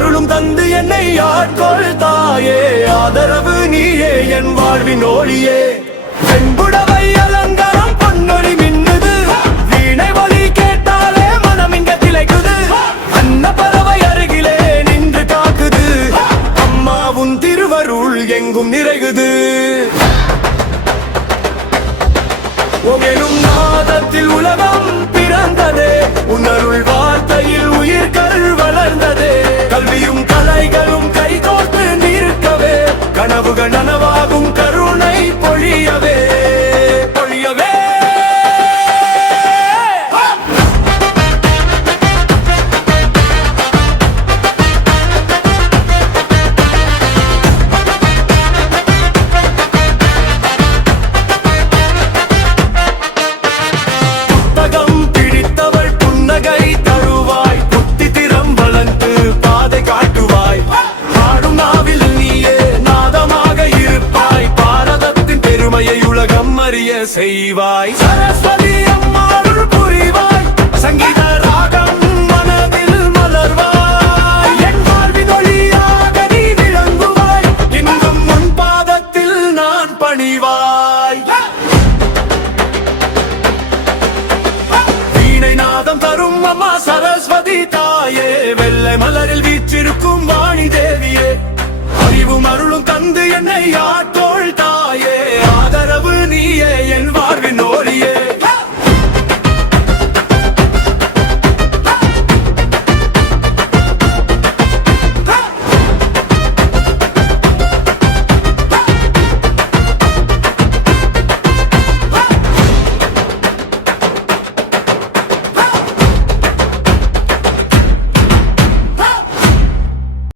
அருளும் தந்து என்னை ஆட்கொள் தாயே, ஆதரவு நீயே என் வாழ்வின் ஒளியே. பெண்புடவை அலங்காரம் பொன்னொழி மின்னுது, வீணை ஒலி கேட்டாலே மனம் இங்க திளைக்குது. அன்ன பறவை அருகிலே நின்று காக்குது, அம்மாவும் திருவருள் எங்கும் நிறைகுது. எனும் நாதத்தில் உலகம் பிறந்ததே, உன்னருள் வார்த்தையில் உயிர்கள் வளர்ந்ததே. கல்வியும் கலைகளும் கைகோர்த்து நிற்கவே, கனவுகள் நனவாகும் கருணை பொழியவே பொழியவே. செய்வாய் சரஸ்வதி அம்மாள் புரிவாய், சங்கீத ராகம் மனதில் மலர்வாய். என் வாழ்வின் ஒளியாக நீ விளங்குவாய், இன்னும் முன் பாதத்தில் நான் பணிவாய். வீணை நாதம் தரும் அம்மா சரஸ்வதி தாயே, வெள்ளை மலரில் வீற்றிருக்கும் வாணி தேவியே. அறிவும் அருளும் தந்து என்னை ஆட்டோ